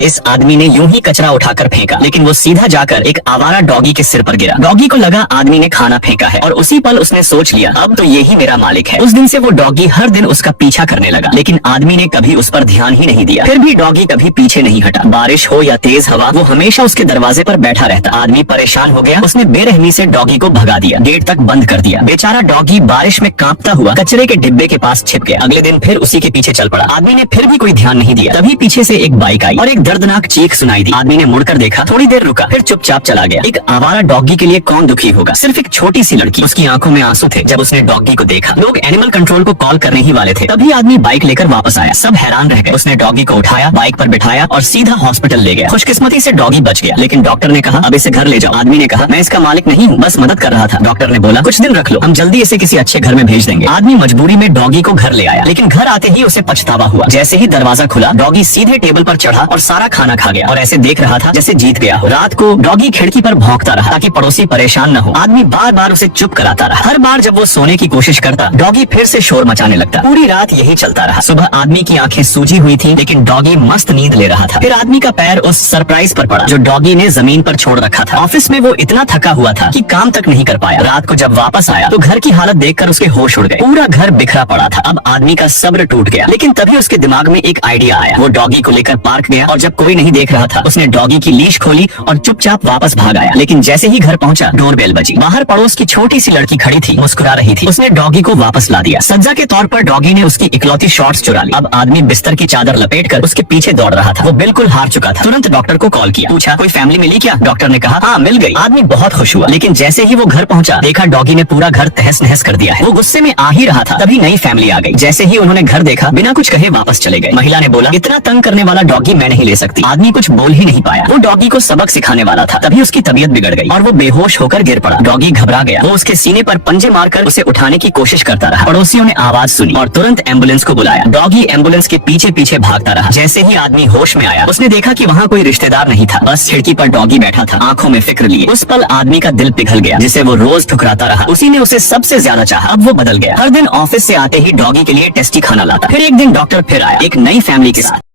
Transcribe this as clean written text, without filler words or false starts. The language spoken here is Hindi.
इस आदमी ने यूं ही कचरा उठाकर फेंका, लेकिन वो सीधा जाकर एक आवारा डॉगी के सिर पर गिरा। डॉगी को लगा आदमी ने खाना फेंका है और उसी पल उसने सोच लिया अब तो ये ही मेरा मालिक है। उस दिन से वो डॉगी हर दिन उसका पीछा करने लगा, लेकिन आदमी ने कभी उस पर ध्यान ही नहीं दिया। फिर भी डॉगी कभी पीछे नहीं हटा। बारिश हो या तेज हवा, वो हमेशा उसके दरवाजे पर बैठा रहता। आदमी परेशान हो गया, उसने बेरहमी से डॉगी को भगा दिया, गेट तक बंद कर दिया। बेचारा डॉगी बारिश में कांपता हुआ कचरे के डिब्बे के पास छिप गया। अगले दिन फिर उसी के पीछे चल पड़ा। आदमी ने फिर भी कोई ध्यान नहीं दिया। तभी पीछे से एक बाइक आई और एक दर्दनाक चीख सुनाई दी। आदमी ने मुड़कर देखा, थोड़ी देर रुका, फिर चुपचाप चला गया। एक आवारा डॉगी के लिए कौन दुखी होगा, सिर्फ एक छोटी सी लड़की। उसकी आंखों में आंसू थे जब उसने डॉगी को देखा। लोग एनिमल कंट्रोल को कॉल करने ही वाले थे, तभी आदमी बाइक लेकर वापस आया। सब हैरान रह गए। उसने डॉगी को उठाया, बाइक पर बिठाया और सीधा हॉस्पिटल ले गया। खुशकिस्मती से डॉगी बच गया, लेकिन डॉक्टर ने कहा अब इसे घर ले जाओ। आदमी ने कहा मैं इसका मालिक नहीं हूँ, बस मदद कर रहा था। डॉक्टर ने बोला कुछ दिन रख लो, हम जल्दी इसे किसी अच्छे घर में भेज देंगे। आदमी मजबूरी में डॉगी को घर ले आया, लेकिन घर आते ही उसे पछतावा हुआ। जैसे ही दरवाजा खुला, डॉगी सीधे टेबल पर चढ़ा और सारा खाना खा गया और ऐसे देख रहा था जैसे जीत गया हो। रात को डॉगी खिड़की पर भौंकता रहा ताकि पड़ोसी परेशान न हो। आदमी बार बार उसे चुप कराता रहा। हर बार जब वो सोने की कोशिश करता, डॉगी फिर से शोर मचाने लगता। पूरी रात यही चलता रहा। सुबह आदमी की आंखें सूजी हुई थी, लेकिन डॉगी मस्त नींद ले रहा था। फिर आदमी का पैर उस सरप्राइज पर पड़ा जो डॉगी ने जमीन पर छोड़ रखा था। ऑफिस में वो इतना थका हुआ था कि काम तक नहीं कर पाया। रात को जब वापस आया तो घर की हालत देखकर उसके होश उड़ गए। पूरा घर बिखरा पड़ा था। अब आदमी का सब्र टूट गया, लेकिन तभी उसके दिमाग में एक आइडिया आया। वो डॉगी को लेकर पार्क गया और जब कोई नहीं देख रहा था, उसने डॉगी की लीश खोली और चुपचाप वापस भाग आया। लेकिन जैसे ही घर पहुंचा, डोरबेल बजी। बाहर पड़ोस की छोटी सी लड़की खड़ी थी, मुस्कुरा रही थी। उसने डॉगी को वापस ला दिया। सज्जा के तौर पर डॉगी ने उसकी इकलौती शॉर्ट्स चुरा ली। अब आदमी बिस्तर की चादर लपेटकर उसके पीछे दौड़ रहा था। वो बिल्कुल हार चुका था। तुरंत डॉक्टर को कॉल किया, पूछा कोई फैमिली मिली क्या? डॉक्टर ने कहा हाँ मिल गई। आदमी बहुत खुश हुआ, लेकिन जैसे ही वो घर पहुंचा, देखा डॉगी ने पूरा घर तहस नहस कर दिया है। वो गुस्से में आ ही रहा था, तभी नई फैमिली आ गई। जैसे ही उन्होंने घर देखा, बिना कुछ कहे वापस चले गए। महिला ने बोला इतना तंग करने वाला डॉगी मैं नहीं ले सकती। आदमी कुछ बोल ही नहीं पाया। वो डॉगी को सबक सिखाने वाला था। तभी उसकी तबीयत बिगड़ गई और वो बेहोश होकर गिर पड़ा। डॉगी घबरा गया। वो उसके सीने पर पंजे मारकर उसे उठाने की कोशिश करता रहा। पड़ोसियों ने आवाज सुनी और तुरंत एम्बुलेंस को बुलाया। डॉगी एम्बुलेंस के पीछे पीछे भागता रहा। जैसे ही आदमी होश में आया, उसने देखा कि वहाँ कोई रिश्तेदार नहीं था, बस खिड़की पर डॉगी बैठा था, आंखों में फिक्र लिए। उस पल आदमी का दिल पिघल गया, जिसे वो रोज ठुकराता रहा। उसी ने उसे सबसे ज्यादा चाहा। अब वो बदल गया। हर दिन ऑफिस से आते ही डॉगी के लिए टेस्टी खाना लाता। फिर एक दिन डॉक्टर फिर आया, एक नई फैमिली के साथ।